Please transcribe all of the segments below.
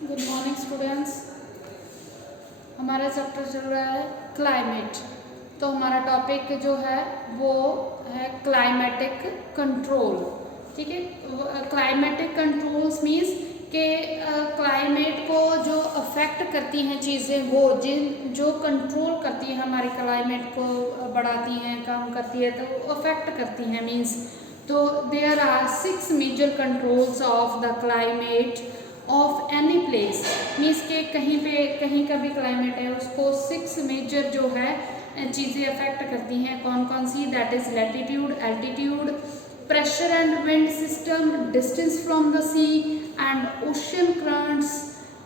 Good morning students. हमारा chapter चल रहा है क्लाइमेट। तो हमारा टॉपिक जो है वो है क्लाइमेटिक कंट्रोल। ठीक है, क्लाइमेटिक कंट्रोल्स मीन्स के क्लाइमेट को जो अफेक्ट करती हैं चीज़ें, वो जो कंट्रोल करती हैं हमारे क्लाइमेट को, बढ़ाती हैं, कम करती है, तो अफेक्ट करती हैं मीन्स। तो there are 6 major controls of the climate of any place. Means के कहीं का भी क्लाइमेट है उसको 6 मेजर जो है चीज़ें अफेक्ट करती हैं। कौन कौन सी? That is latitude, altitude, pressure and wind system, distance from the sea and ocean currents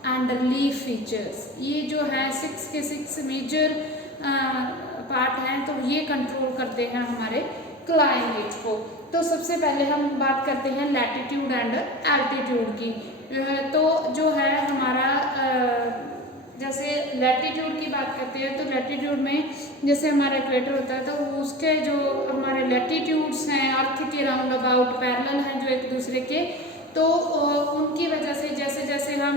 and relief features. ये जो है 6 के 6 मेजर पार्ट हैं, तो ये कंट्रोल करते हैं हमारे क्लाइमेट को। तो सबसे पहले हम बात करते हैं लैटिट्यूड एंड एल्टीट्यूड की। तो जो है हमारा जैसे लैटिट्यूड की बात करते हैं, तो लैटिट्यूड में जैसे हमारा इक्वेटर होता है, तो उसके जो हमारे लैटिट्यूड्स हैं अर्थ के राउंड अबाउट पैरेलल हैं जो एक दूसरे के, तो उनकी वजह से जैसे जैसे हम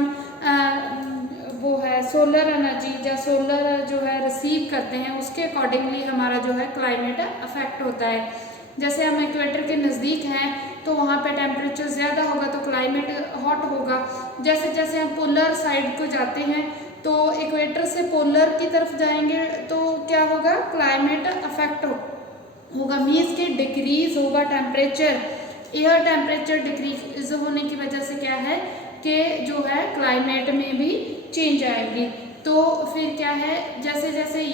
वो है सोलर एनर्जी या सोलर जो है रिसीव करते हैं, उसके अकॉर्डिंगली हमारा जो है क्लाइमेट अफेक्ट होता है। जैसे हम इक्वेटर के नज़दीक हैं तो वहाँ पे टेम्परेचर ज़्यादा होगा तो क्लाइमेट हॉट होगा। जैसे जैसे हम पोलर साइड को जाते हैं तो इक्वेटर से पोलर की तरफ जाएंगे तो क्या होगा? क्लाइमेट अफेक्ट होगा। मीन्स के डिक्रीज होगा टेम्परेचर। एयर टेम्परेचर डिक्रीज होने की वजह से क्या है कि जो है क्लाइमेट में भी चेंज आएगी। तो फिर क्या है, जैसे जैसे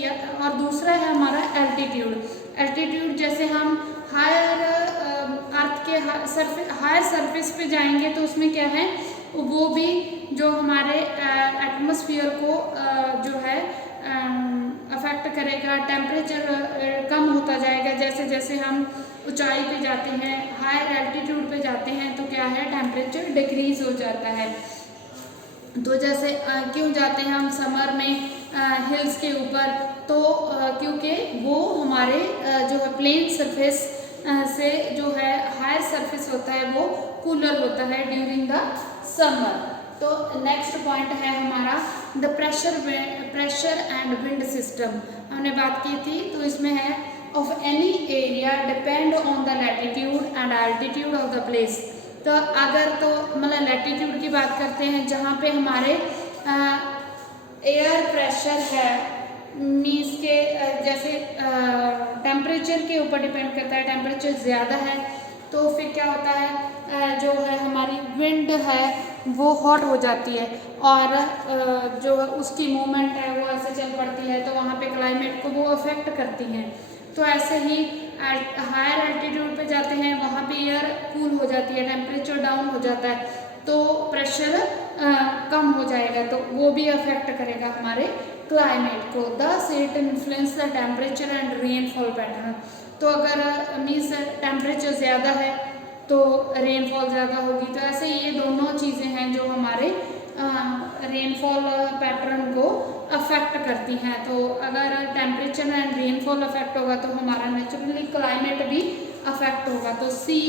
और दूसरा है हमारा एल्टीट्यूड। एल्टीट्यूड जैसे हम हायर अर्थ के हायर सरफेस पे जाएंगे तो उसमें क्या है, वो भी जो हमारे एटमॉस्फेयर को जो है अफेक्ट करेगा। टेम्परेचर कम होता जाएगा जैसे जैसे हम ऊंचाई पे जाते हैं, हायर एल्टीट्यूड पे जाते हैं, तो क्या है टेम्परेचर डिक्रीज हो जाता है। तो जैसे क्यों जाते हैं हम समर में हिल्स के ऊपर? तो क्योंकि वो हमारे जो है प्लेन सरफेस से जो है हायर सरफेस होता है वो कूलर होता है ड्यूरिंग द समर। तो नेक्स्ट पॉइंट है हमारा the pressure and wind system. हमने बात की थी, तो इसमें है of any area depend on the latitude and altitude of the place. तो अगर तो मतलब लैटिट्यूड की बात करते हैं जहाँ पे हमारे एयर प्रेशर है, मीन्स के जैसे टेम्परेचर के ऊपर डिपेंड करता है। टेम्परेचर ज़्यादा है तो फिर क्या होता है, जो है हमारी विंड है वो हॉट हो जाती है और जो उसकी मूवमेंट है वो ऐसे चल पड़ती है, तो वहाँ पे क्लाइमेट को वो अफेक्ट करती हैं। तो ऐसे ही हायर एल्टीट्यूड पे जाते हैं, वहाँ पे एयर कूल हो जाती है, टेम्परेचर डाउन हो जाता है, तो प्रेशर कम हो जाएगा, तो वो भी अफेक्ट करेगा हमारे क्लाइमेट को। Thus it influence the temperature and rainfall pattern. तो अगर मीन्स टेम्परेचर ज़्यादा है तो रेनफॉल ज़्यादा होगी। तो ऐसे ये दोनों चीज़ें हैं जो हमारे रेनफॉल पैटर्न को अफेक्ट करती हैं। तो अगर टेम्परेचर एंड रेनफॉल अफेक्ट होगा तो हमारा नेचुरली क्लाइमेट भी अफेक्ट होगा। तो सी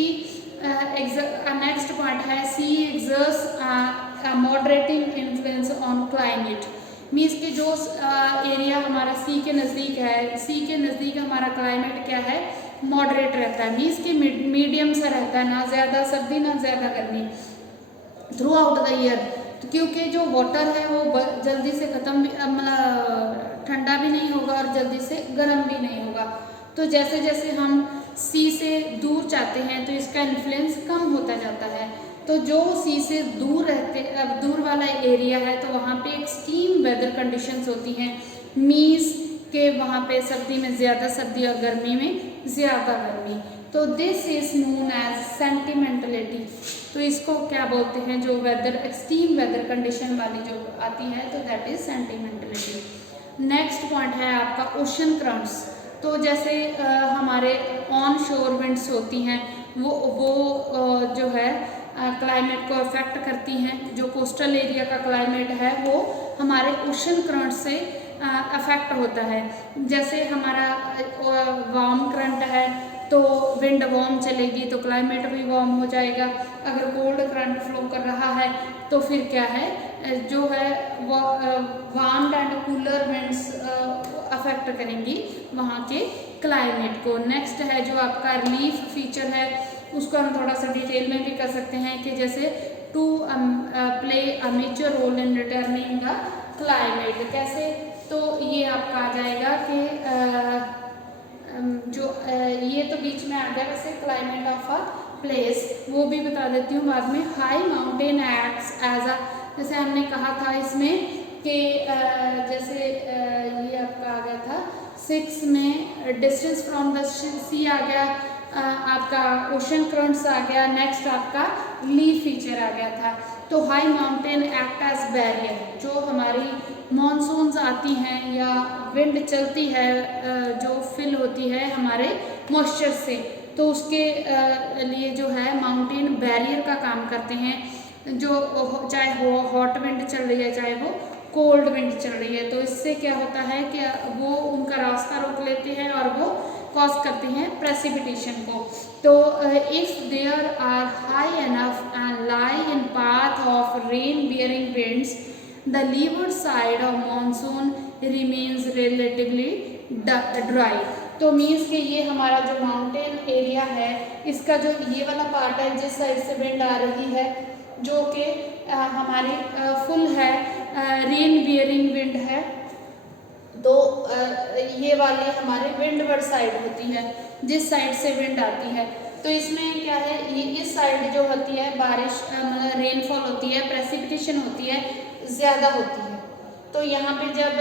नेक्स्ट पॉइंट है sea exerts moderating influence on climate. Means कि जो एरिया हमारा सी के नज़दीक है, सी के नज़दीक हमारा क्लाइमेट क्या है, मॉडरेट रहता है। मीन्स कि मीडियम सा रहता है, ना ज़्यादा सर्दी ना ज़्यादा गर्मी थ्रू आउट द ईयर। तो क्योंकि जो वाटर है वो जल्दी से ख़त्म भी मतलब ठंडा भी नहीं होगा और जल्दी से गर्म भी नहीं होगा। तो जैसे जैसे हम सी से दूर जाते हैं तो इसका इन्फ्लुएंस कम होता जाता है। तो जो सी से दूर वाला एरिया है तो वहाँ पे एक्सट्रीम वेदर कंडीशंस होती हैं। मीन्स के वहाँ पे सर्दी में ज़्यादा सर्दी और गर्मी में ज़्यादा गर्मी। तो this is known as sentimentality. तो इसको क्या बोलते हैं, जो वेदर एक्सट्रीम वेदर कंडीशन वाली जो आती है तो that is sentimentality. Next point है आपका ओशन करंट्स। तो जैसे हमारे ऑन शोर विंड्स होती हैं वो जो है क्लाइमेट को अफेक्ट करती हैं। जो कोस्टल एरिया का क्लाइमेट है वो हमारे ओशन करंट से अफेक्ट होता है। जैसे हमारा वार्म करंट है तो विंड वार्म चलेगी तो क्लाइमेट भी वार्म हो जाएगा। अगर कोल्ड करंट फ्लो कर रहा है तो फिर क्या है, जो है warm and cooler winds affect करेंगी वहाँ के क्लाइमेट को। नेक्स्ट है जो आपका रिलीफ फीचर है, उसको हम थोड़ा सा डिटेल में भी कर सकते हैं कि जैसे to play a major role in determining the climate. कैसे, तो ये आपका आ जाएगा कि ये तो बीच में आ गया वैसे क्लाइमेट ऑफ अ प्लेस, वो भी बता देती हूँ बाद में। High mountain acts as a, जैसे हमने कहा था इसमें कि जैसे ये आपका आ गया था 6 में डिस्टेंस फ्रॉम द सी आ गया, आपका ओशन करंट्स आ गया, नेक्स्ट आपका लीफ फीचर आ गया था। तो high mountain act as barrier, जो हमारी मॉनसून्स आती हैं या विंड चलती है जो फिल होती है हमारे मॉइस्चर से, तो उसके लिए जो है माउंटेन बैरियर का काम करते हैं। जो चाहे वो हॉट विंड चल रही है चाहे वो कोल्ड विंड चल रही है, तो इससे क्या होता है कि वो उनका रास्ता रोक लेते हैं और वो कॉज करते हैं प्रेसिपिटेशन को। तो if there are high enough and lie in path of rain bearing winds, the leeward side of monsoon remains relatively dry. तो मीन्स कि ये हमारा जो माउंटेन एरिया है इसका जो ये वाला पार्ट है जिस साइड से विंड आ रही है, जो कि हमारी फुल है रेन बियरिंग विंड है, तो ये वाली हमारे विंडवर्ड साइड होती है जिस साइड से विंड आती है। तो इसमें क्या है, ये इस साइड जो होती है बारिश मतलब रेनफॉल होती है, प्रेसिपिटेशन होती है, ज़्यादा होती है। तो यहाँ पे जब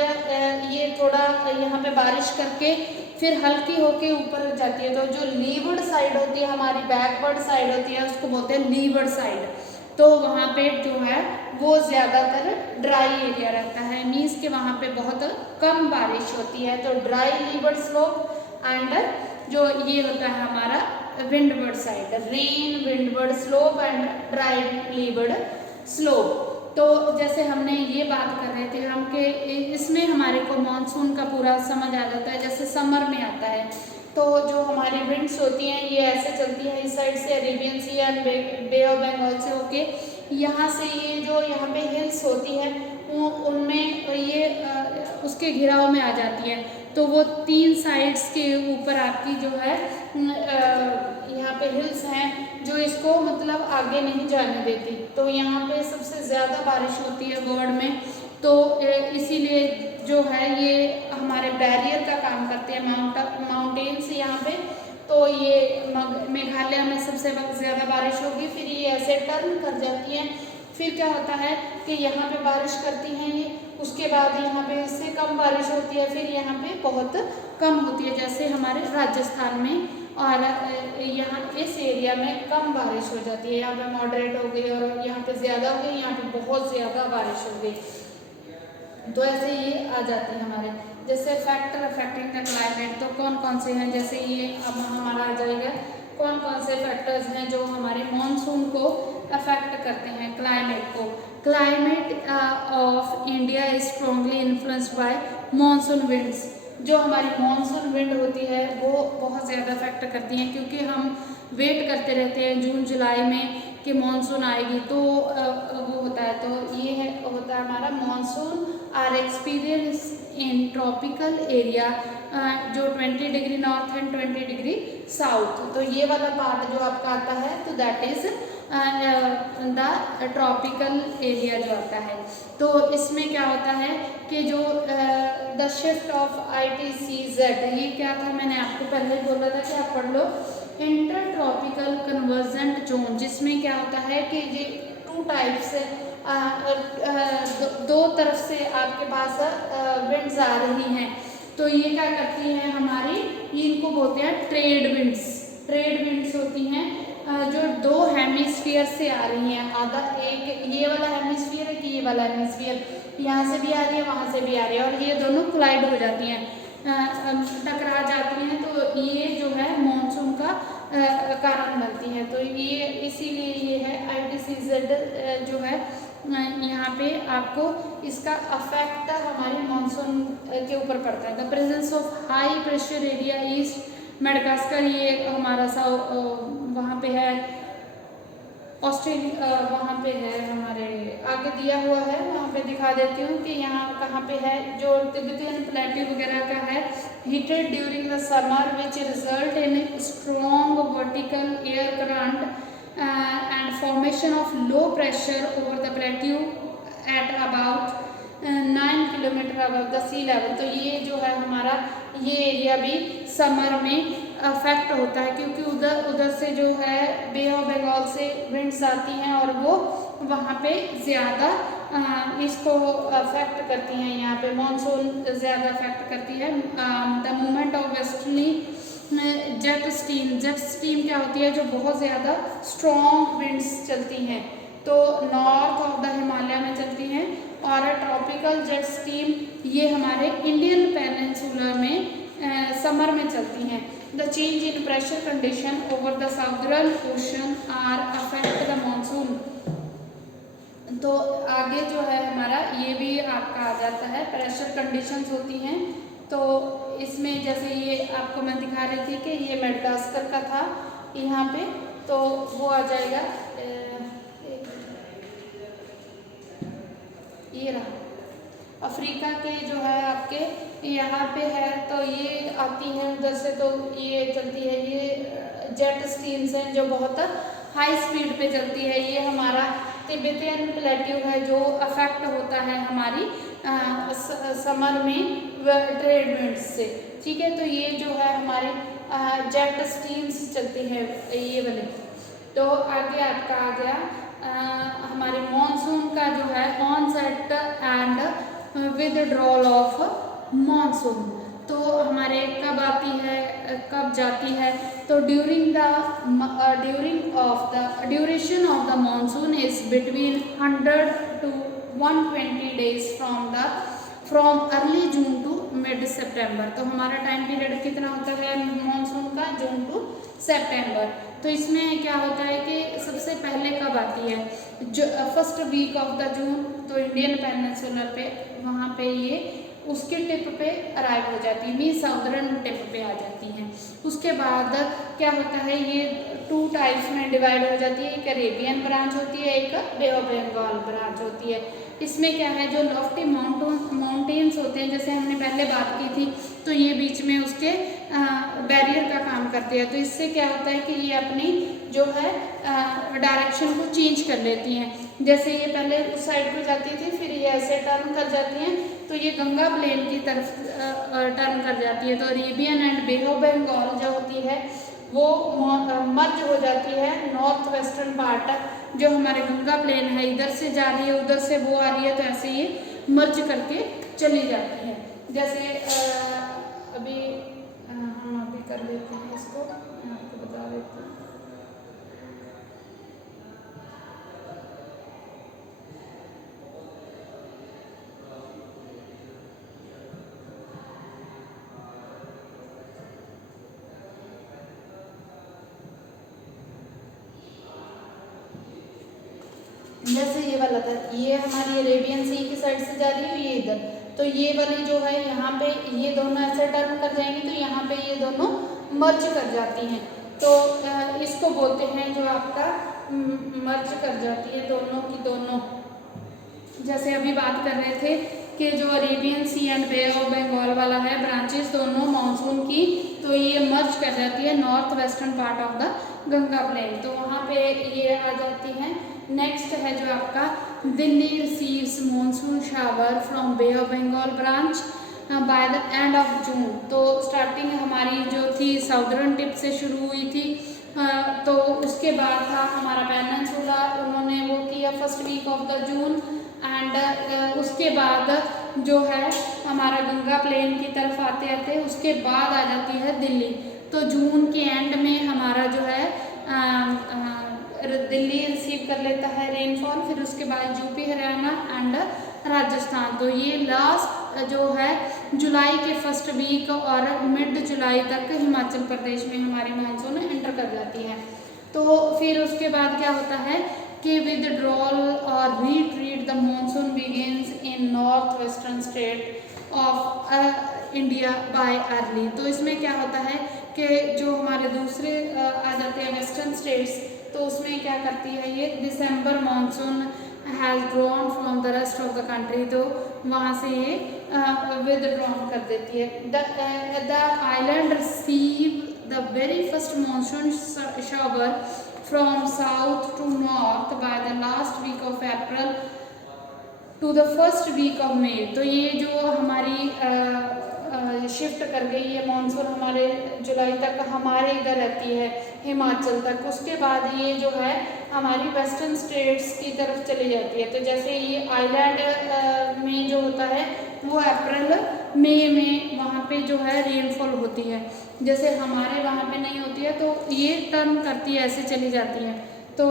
ये थोड़ा यहाँ पे बारिश करके फिर हल्की होके ऊपर जाती है, तो जो लीवर्ड साइड होती है हमारी बैकवर्ड साइड होती है उसको बोलते हैं लीवर्ड साइड। तो वहाँ पे जो है वो ज़्यादातर ड्राई एरिया रहता है, मीन्स कि वहाँ पे बहुत कम बारिश होती है। तो ड्राई लीवर्ड स्लोप एंड जो ये होता है हमारा windward side, rain windward slope and dry leeward slope. तो जैसे हमने ये बात कर रहे थे हम कि इसमें हमारे को मानसून का पूरा समझ आ जाता है। जैसे समर में आता है तो जो हमारी विंड्स होती हैं ये ऐसे चलती हैं इस साइड से Arabian Sea and Bay of Bengal से होके यहाँ से ये जो यहाँ पे हिल्स होती है वो उनमें ये उसके घिराव में आ जाती है। तो वो 3 साइड्स के ऊपर आपकी जो है यहाँ पे हिल्स हैं जो इसको मतलब आगे नहीं जाने देती। तो यहाँ पे सबसे ज़्यादा बारिश होती है वर्ल्ड में, तो इसीलिए जो है ये हमारे बैरियर का काम करते हैं माउंटेन्स यहाँ पे। तो ये मेघालय में सबसे ज़्यादा बारिश होगी, फिर ये ऐसे टर्न कर जाती हैं, फिर क्या होता है कि यहाँ पे बारिश करती हैं ये, उसके बाद यहाँ पे इससे कम बारिश होती है, फिर यहाँ पे बहुत कम होती है जैसे हमारे राजस्थान में, और यहाँ इस एरिया में कम बारिश हो जाती है। यहाँ पे मॉडरेट हो गई और यहाँ पे ज़्यादा हो गई, यहाँ पे बहुत ज़्यादा बारिश हो गई। तो ऐसे ये आ जाते हैं हमारे जैसे फैक्टर अफेक्टिंग द क्लाइमेट। तो कौन कौन से हैं, जैसे ये अब हमारा आ जाएगा कौन कौन से फैक्टर्स हैं जो हमारे मॉनसून को अफेक्ट करते हैं क्लाइमेट को। Climate of India is strongly influenced by monsoon winds. जो हमारी मॉनसून विंड होती है वो बहुत ज़्यादा अफेक्ट करती हैं, क्योंकि हम वेट करते रहते हैं जून जुलाई में कि मॉनसून आएगी, तो वो होता है। तो ये है होता है हमारा monsoon are experience in tropical area जो 20 degree north and 20 degree south. तो ये वाला पार्ट जो आपका आता है तो that is the tropical area जो आता है। तो इसमें क्या होता है कि जो द शिफ्ट ऑफ ITCZ, ये क्या था मैंने आपको पहले बोला था कि आप पढ़ लो, इंटर ट्रॉपिकल कन्वर्जेंट जोन, जिसमें क्या होता है कि ये 2 टाइप्स दो तरफ से आपके पास विंड्स आ रही हैं। तो ये क्या करती हैं हमारी, इनको बोलते हैं ट्रेड विंड्स। ट्रेड विंड्स होती हैं जो 2 हेमिस्फीयर से आ रही हैं, आधा एक ये वाला हेमिस्फीयर है कि ये वाला हेमिस्फीयर, यहाँ से भी आ रही है वहाँ से भी आ रही है, और ये दोनों कोलाइड हो जाती हैं, टकरा जाती हैं। तो ये जो है मानसून का कारण बनती है। तो ये इसीलिए ये है ITCZ जो है यहाँ पे आपको इसका अफेक्ट हमारे मानसून के ऊपर पड़ता है। The presence of high pressure area east Madagascar ये हमारा सा वहाँ पे है, ऑस्ट्रेलिया वहाँ पे है, हमारे आगे दिया हुआ है, वहाँ पे दिखा देती हूँ कि यहाँ कहाँ पे है। जो तिब्बतियन प्लेट्यू वगैरह का है, heated during the summer which result in strong vertical air current and formation of low pressure over the plateau at about 9 kilometre above the sea level. तो ये जो है हमारा ये एरिया भी समर में अफेक्ट होता है, क्योंकि उधर से जो है बे ऑफ बंगाल से विंड्स आती हैं और वो वहाँ पे ज़्यादा इसको अफेक्ट करती हैं। यहाँ पे मानसून ज़्यादा अफेक्ट करती है। The movement of westerly jet stream क्या होती है, जो बहुत ज़्यादा स्ट्रॉन्ग विंड्स चलती हैं, तो नॉर्थ ऑफ द हिमालय में चलती हैं। और ट्रॉपिकल जेट स्ट्रीम ये हमारे इंडियन पेनिनसुला में समर में चलती हैं। The change in pressure condition over the southern ocean are affect the monsoon. तो आगे जो है हमारा ये भी आपका आ जाता है, प्रेशर कंडीशंस होती हैं। तो इसमें जैसे ये आपको मैं दिखा रही थी कि ये मेडागास्कर का था यहाँ पे, तो वो आ जाएगा, ये रहा अफ्रीका के जो है आपके यहाँ पे है, तो ये आती है उधर से, तो ये चलती है, ये जेट स्ट्रीम्स हैं जो बहुत हाई स्पीड पे चलती है। ये हमारा तिब्बतियन प्लेट्यू है जो अफेक्ट होता है हमारी समर में ट्रेड विंड्स से, ठीक है। तो ये जो है हमारे जेट स्ट्रीम्स चलती है ये वाले। तो आगे आपका आ गया हमारे मॉनसून का जो है onset and withdrawal of monsoon. तो हमारे कब आती है कब जाती है, तो during duration of the monsoon is between 100 to 120 days from early June to mid September. तो हमारा टाइम पीरियड कितना होता है मॉनसून का, जून टू सितंबर। तो इसमें क्या होता है कि सबसे पहले कब आती है, जो first week of the June, तो इंडियन पेनिनसुला पे वहाँ पे ये उसके टिप पे अराइव हो जाती है, मीन साउदर्न टिप पे आ जाती हैं। उसके बाद क्या होता है, ये 2 टाइप्स में डिवाइड हो जाती है, एक अरेबियन ब्रांच होती है, एक बे ऑफ बंगाल ब्रांच होती है। इसमें क्या है, जो लॉफ्टी माउंटेन्स होते हैं, जैसे हमने पहले बात की थी, तो ये बीच में उसके बैरियर का काम करते हैं। तो इससे क्या होता है कि ये अपनी जो है डायरेक्शन को चेंज कर लेती हैं। जैसे ये पहले उस साइड पर जाती थी, फिर ये ऐसे टर्न कर जाती हैं, तो ये गंगा प्लेन की तरफ टर्न कर जाती है। तो Arabian and Bay of Bengal जो होती है वो मर्ज हो जाती है नॉर्थ वेस्टर्न पार्ट, जो हमारे गंगा प्लेन है इधर से जा रही है, उधर से वो आ रही है, तो ऐसे ये मर्ज करके चली जाती है। जैसे अभी हम अभी कर लेते हैं इसको, मैं आपको बता देती हूँ। जैसे ये वाला था, ये हमारी अरेबियन सी की साइड से जा रही है, ये इधर, तो ये वाली जो है यहाँ पे ये दोनों ऐसे टर्न कर जाएंगे, तो यहाँ पे ये दोनों मर्ज कर जाती हैं। तो इसको बोलते हैं जो आपका मर्ज कर जाती है दोनों की दोनों। जैसे अभी बात कर रहे थे कि जो Arabian Sea and Bay of Bengal वाला है ब्रांचेस दोनों मानसून की, तो ये मर्ज कर जाती है north western part of the Ganga plain, तो वहाँ पे ये आ जाती हैं। नेक्स्ट है जो आपका Delhi receives monsoon shower from bay of Bengal branch by the end of June. तो स्टार्टिंग हमारी जो थी साउदर्न टिप से शुरू हुई थी, तो उसके बाद था हमारा पेनिनसुला, उन्होंने वो किया first week of the June, and उसके बाद जो है हमारा गंगा प्लेन की तरफ आते आते उसके बाद आ जाती है दिल्ली। तो जून के एंड में हमारा जो है दिल्ली रिसीव कर लेता है रेनफॉल, फिर उसके बाद यूपी हरियाणा एंड राजस्थान। तो ये लास्ट जो है जुलाई के फर्स्ट वीक और मिड जुलाई तक हिमाचल प्रदेश में हमारी मानसून एंटर कर जाती है। तो फिर उसके बाद क्या होता है कि विदड्रॉल और retreat the monsoon begins in north western state of India by early. तो इसमें क्या होता है कि जो हमारे दूसरे आ जाते हैं वेस्टर्न स्टेट्स, तो उसमें क्या करती है ये December monsoon has drawn from the rest of the country, तो वहाँ से ये विदड्रॉन कर देती है। The island receive the very first monsoon shower from south to north by the last week of April to the first week of May. तो ये जो हमारी शिफ्ट कर गई है मानसून हमारे जुलाई तक हमारे इधर रहती है हिमाचल तक, उसके बाद ये जो है हमारी वेस्टर्न स्टेट्स की तरफ चली जाती है। तो जैसे ये आइलैंड में जो होता है वो अप्रैल मई में वहाँ पे जो है रेनफॉल होती है, जैसे हमारे वहाँ पे नहीं होती है, तो ये टर्न करती है, ऐसे चली जाती है। तो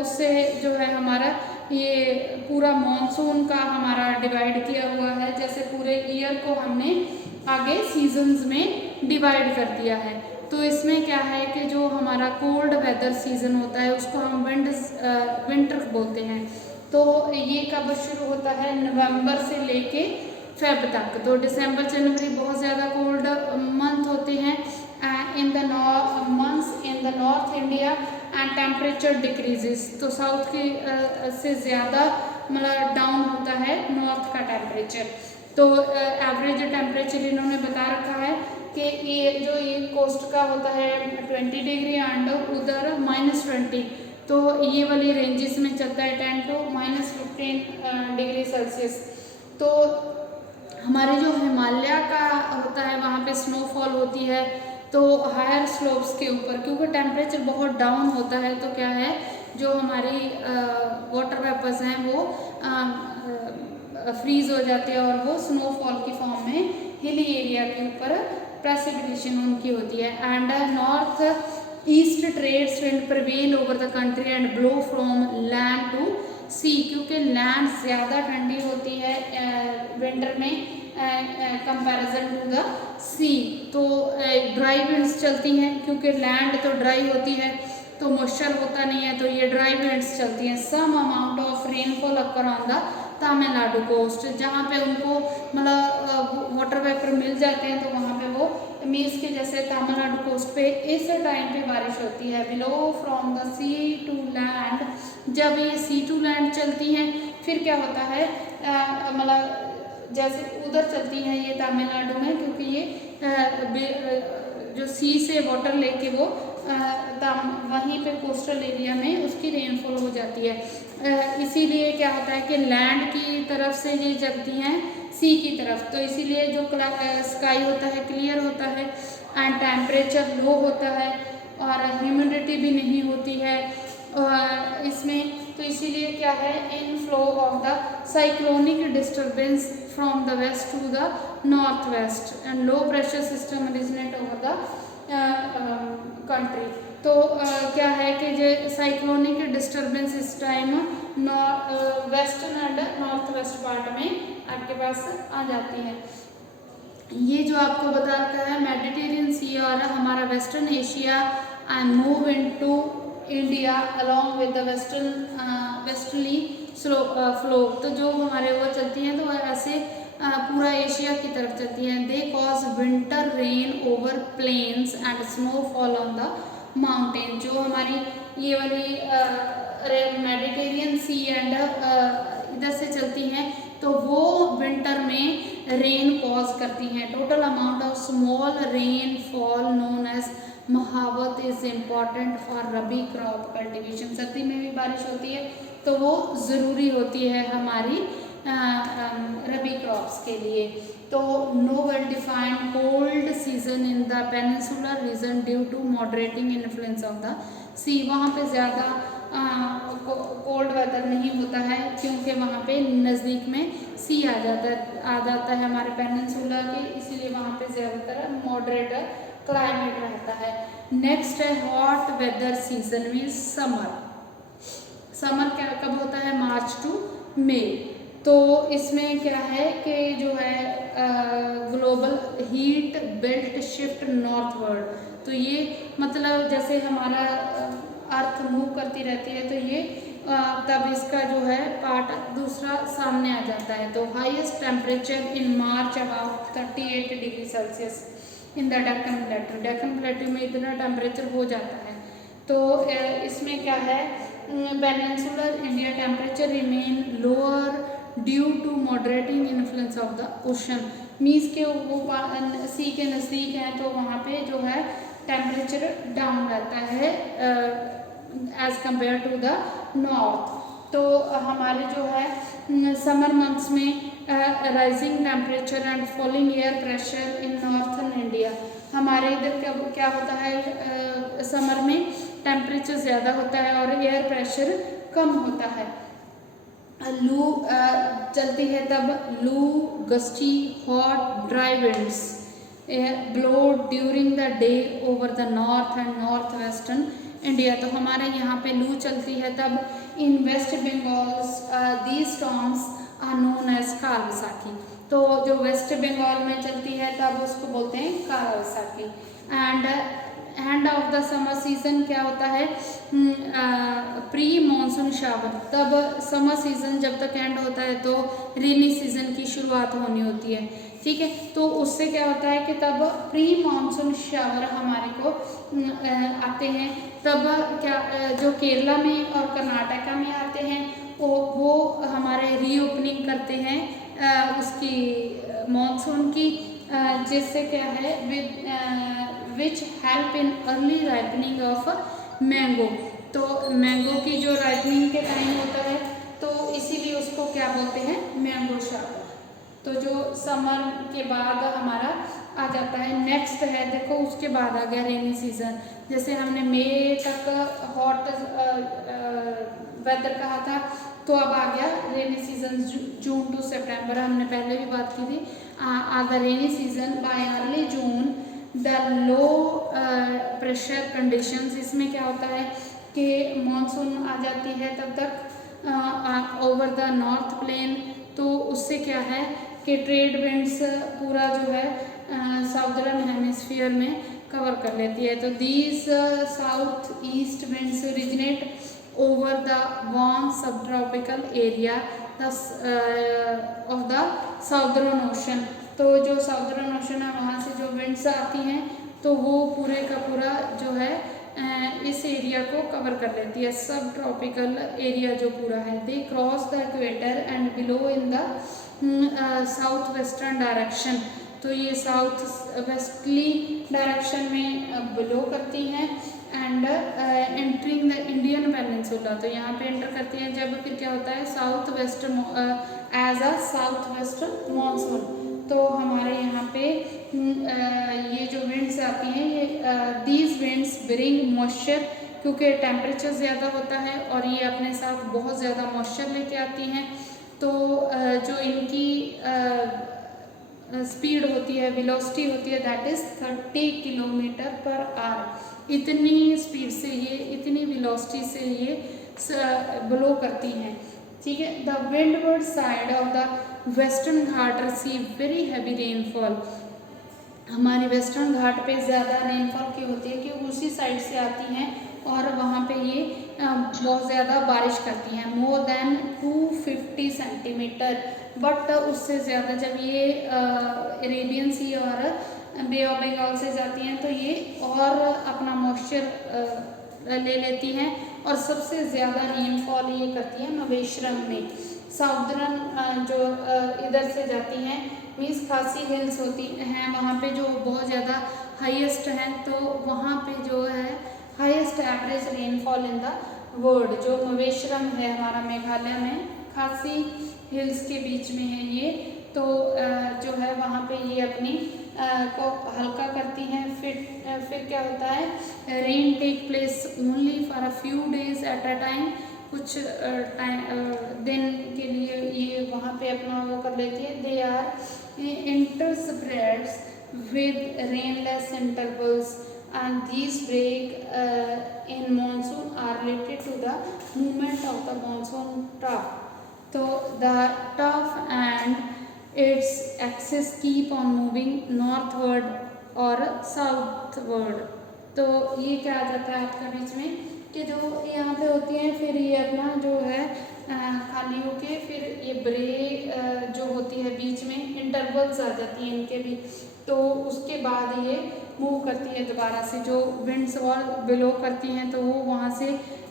उससे जो है हमारा ये पूरा मॉनसून का हमारा डिवाइड किया हुआ है, जैसे पूरे ईयर को हमने आगे सीजन्स में डिवाइड कर दिया है। तो इसमें क्या है कि जो हमारा कोल्ड वेदर सीजन होता है उसको हम विंटर बोलते हैं। तो ये कब शुरू होता है, नवंबर से लेके फेब तक। तो दिसंबर जनवरी बहुत ज़्यादा कोल्ड मंथ होते हैं in the months in the north India and temperature decreases. तो साउथ की से ज़्यादा मतलब डाउन होता है नॉर्थ का टेम्परेचर। तो एवरेज टेम्परेचर इन्होंने बता रखा है कि ये कोस्ट का होता है 20 डिग्री एंड उधर -20, तो ये वाली रेंजेस में चलता है 10 to -15 डिग्री सेल्सियस। तो हमारे जो हिमालय का होता है वहाँ पे स्नोफॉल होती है, तो हायर स्लोप्स के ऊपर क्योंकि टेम्परेचर बहुत डाउन होता है, तो क्या है जो हमारी वाटर वेपर्स हैं वो फ्रीज हो जाते हैं और वो स्नोफॉल की फॉर्म में हिली एरिया के ऊपर प्रेसिपिटेशन उनकी होती है। And north east trades wind prevail over the country and blow from land to sea, क्योंकि लैंड ज़्यादा ठंडी होती है विंटर में कंपैरिजन टू द सी। तो ड्राई विंड्स चलती हैं क्योंकि लैंड तो ड्राई होती है, तो मॉइस्चर होता नहीं है, तो ये ड्राई विंड्स चलती हैं। Some amount of rainfall occur on the Tamil Nadu coast, जहाँ पे उनको मतलब वाटर वेपर मिल जाते हैं, तो वहाँ पे वो मीन्स के जैसे तमिलनाडु कोस्ट पे इस टाइम पे बारिश होती है। Below from the sea to land, जब ये सी टू लैंड चलती हैं फिर क्या होता है मतलब जैसे उधर चलती हैं ये तमिलनाडु में, क्योंकि ये जो सी से वाटर लेके वो वहीं पे कोस्टल एरिया में उसकी रेनफॉल हो जाती है। इसीलिए क्या होता है कि लैंड की तरफ से ये जगती हैं सी की तरफ, तो इसीलिए जो स्काई होता है क्लियर होता है एंड टेम्परेचर लो होता है और ह्यूमिडिटी भी नहीं होती है और इसमें, तो इसीलिए क्या है inflow of the cyclonic disturbance from the west to the north west and low pressure system originate over the country. तो क्या है कि जो साइक्लोनिक डिस्टर्बेंस इस time western and north west part में आपके पास आ जाती है। ये जो आपको बता रखा है मेडिटेरियन सी और हमारा western Asia and move into India along with the westerly flow, तो जो हमारे वो चलती हैं तो ऐसे पूरा एशिया की तरफ चलती हैं। They cause winter rain over plains and snowfall on the mountain. जो हमारी ये वाली मेडिटेरियन सी एंड इधर से चलती हैं तो वो विंटर में रेन कॉज करती हैं। Total amount of small rainfall known as mahawat is important for rabi crop cultivation. सर्दी में भी बारिश होती है तो वो ज़रूरी होती है हमारी रबी क्रॉप्स के लिए। तो no well defined cold season in the peninsular region due to moderating influence of the sea. वहाँ पे ज़्यादा कोल्ड वेदर नहीं होता है क्योंकि वहाँ पे नज़दीक में सी आ जाता है हमारे पेनिनसुला के, इसीलिए वहाँ पे ज़्यादातर मॉडरेट क्लाइमेट रहता है। नेक्स्ट है हॉट वेदर सीजन में समर। समर क्या कब होता है, मार्च टू मई। तो इसमें क्या है कि जो है global heat belt shift northward, तो ये मतलब जैसे हमारा अर्थ मूव करती रहती है तो ये तब इसका जो है पार्ट दूसरा सामने आ जाता है। तो highest temperature in March about 38 degree Celsius. In the Deccan प्लेटू में इतना टेम्परेचर हो जाता है। तो इसमें क्या है, peninsular India temperature remain lower due to moderating influence of the ocean, means के वो सी के नज़दीक हैं तो वहाँ पे जो है टेम्परेचर डाउन रहता है as compare to the north. तो हमारे जो है समर मंथ्स में rising temperature and falling air pressure in northern India, हमारे इधर क्या होता है समर में टेम्परेचर ज़्यादा होता है और एयर प्रेशर कम होता है। लू चलती है तब loo, gusty, hot, dry winds blow during the day over the north and north western India. तो हमारे यहाँ पे लू चलती है तब in West Bengal these storms are known as Kalbaisakhi. तो जो वेस्ट बंगाल में चलती है तब उसको बोलते हैं Kalbaisakhi. And end of the summer season क्या होता है, प्री मानसून शावर, तब समर सीजन जब तक एंड होता है तो रेनी सीजन की शुरुआत होनी होती है, ठीक है। तो उससे क्या होता है कि तब प्री मानसून शावर हमारे को आते हैं, तब क्या जो केरला में और कर्नाटका में आते हैं वो हमारे रीओपनिंग करते हैं उसकी मानसून की, जिससे क्या है which help in early ripening of mango. तो मैंगो की जो राइपनिंग के टाइम होता है तो इसीलिए उसको क्या बोलते हैं, मैंगो शावर। तो जो समर के बाद हमारा आ जाता है, नेक्स्ट है देखो उसके बाद आ गया रेनी सीजन। जैसे हमने मई तक हॉट वेदर कहा था, तो अब आ गया रेनी सीजन जून टू सितंबर, हमने पहले भी बात की थी। Ah the rainy season by early June the low pressure conditions, इसमें क्या होता है कि मानसून आ जाती है तब तक ओवर द नॉर्थ प्लेन। तो उससे क्या है कि ट्रेड विंड्स पूरा जो है साउदर्न हेमिस्फीयर में कवर कर लेती है। तो these south east winds originate over the warm sub tropical area of the southern ocean. तो जो साउदर्न ओशन है वहाँ से जो विंड्स आती हैं तो वो पूरे का पूरा जो है इस एरिया को कवर कर लेती है, सब ट्रॉपिकल एरिया जो पूरा है। They cross the equator and below in the south western direction. तो ये साउथ वेस्टली डायरेक्शन में बिलो करती हैं and entering the Indian peninsula. तो यहाँ पे एंटर करती हैं जब फिर क्या होता है south west as a south west monsoon. तो हमारे यहाँ पे ये जो विंड्स आती हैं ये दीज विंड्स ब्रिंग मॉइस्चर, क्योंकि टेम्परेचर ज़्यादा होता है और ये अपने साथ बहुत ज़्यादा मॉइस्चर लेके आती हैं। तो जो इनकी स्पीड होती है, वेलोसिटी होती है, that is 30 kilometre per hour. इतनी स्पीड से ये, इतनी वेलोसिटी से ये ब्लो करती हैं, ठीक है। The windward side of the western Ghat receive very heavy rainfall. हमारे वेस्टर्न घाट पे ज़्यादा रेनफॉल की होती है कि उसी साइड से आती हैं और वहाँ पे ये बहुत ज़्यादा बारिश करती हैं, मोर देन 250 सेंटीमीटर। बट उससे ज़्यादा जब ये अरेबियन सी और बे ऑफ बंगाल से जाती हैं तो ये और अपना मॉइस्चर ले लेती हैं और सबसे ज़्यादा रेनफॉल ये करती हैं मवेश्रम में। साउदर्न जो इधर से जाती हैं मीन्स खासी हिल्स होती हैं, वहाँ पे जो बहुत ज़्यादा हाईएस्ट हैं, तो वहाँ पे जो है highest average rainfall in the world जो मवेश्रम है हमारा मेघालय में, खासी हिल्स के बीच में है ये। तो जो है वहाँ पे ये अपनी को हल्का करती हैं। फिर क्या होता है, rain take place only for a few days at a time, कुछ दिन के लिए ये वहाँ पे अपना वो कर लेती है। They are interspreads with rainless intervals and these break in monsoon are related to the movement of the monsoon trough. So the trough and its axis keep on moving northward or southward. तो ये क्या आ जाता है आपका बीच में कि जो यहाँ पे होती हैं फिर ये अपना जो है खाली होके फिर ये ब्रेक जो होती होती है, बीच में इंटरवल्स आ जाती हैं इनके भी, तो उसके बाद ये मूव करती है दोबारा से, जो विंड्स और बिलो करती हैं तो वो वहाँ से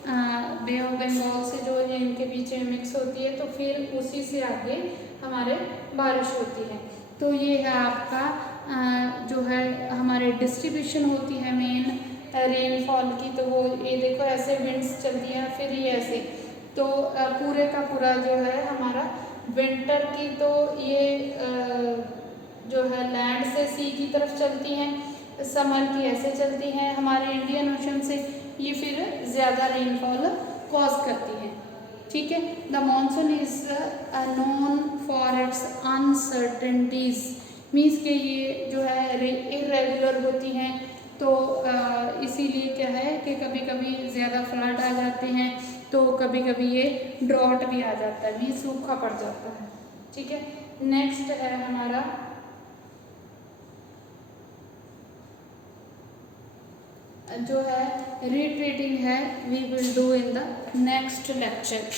बे ऑफ बंगाल से जो है इनके बीच में मिक्स होती है, तो फिर उसी से आगे हमारे बारिश होती है। तो ये है आपका जो है हमारे डिस्ट्रीब्यूशन होती है मेन रेनफॉल की। तो वो ये देखो ऐसे विंड्स चलती हैं, फिर ये ऐसे, तो पूरे का पूरा जो है हमारा विंटर की तो ये जो है लैंड से सी की तरफ चलती हैं, समर की ऐसे चलती हैं हमारे इंडियन ओशन से, ये फिर ज़्यादा रेनफॉल कॉज करती हैं। ठीक है, the monsoon is known for its uncertainties, means के ये जो है इरेगुलर होती हैं, तो इसीलिए क्या है कि कभी कभी ज़्यादा फ्लड आ जाते हैं, तो कभी कभी ये ड्रॉट भी आ जाता है, मीन्स सूखा पड़ जाता है। ठीक है, नेक्स्ट है हमारा जो है रिट्रीटिंग है, we will do in the next lecture.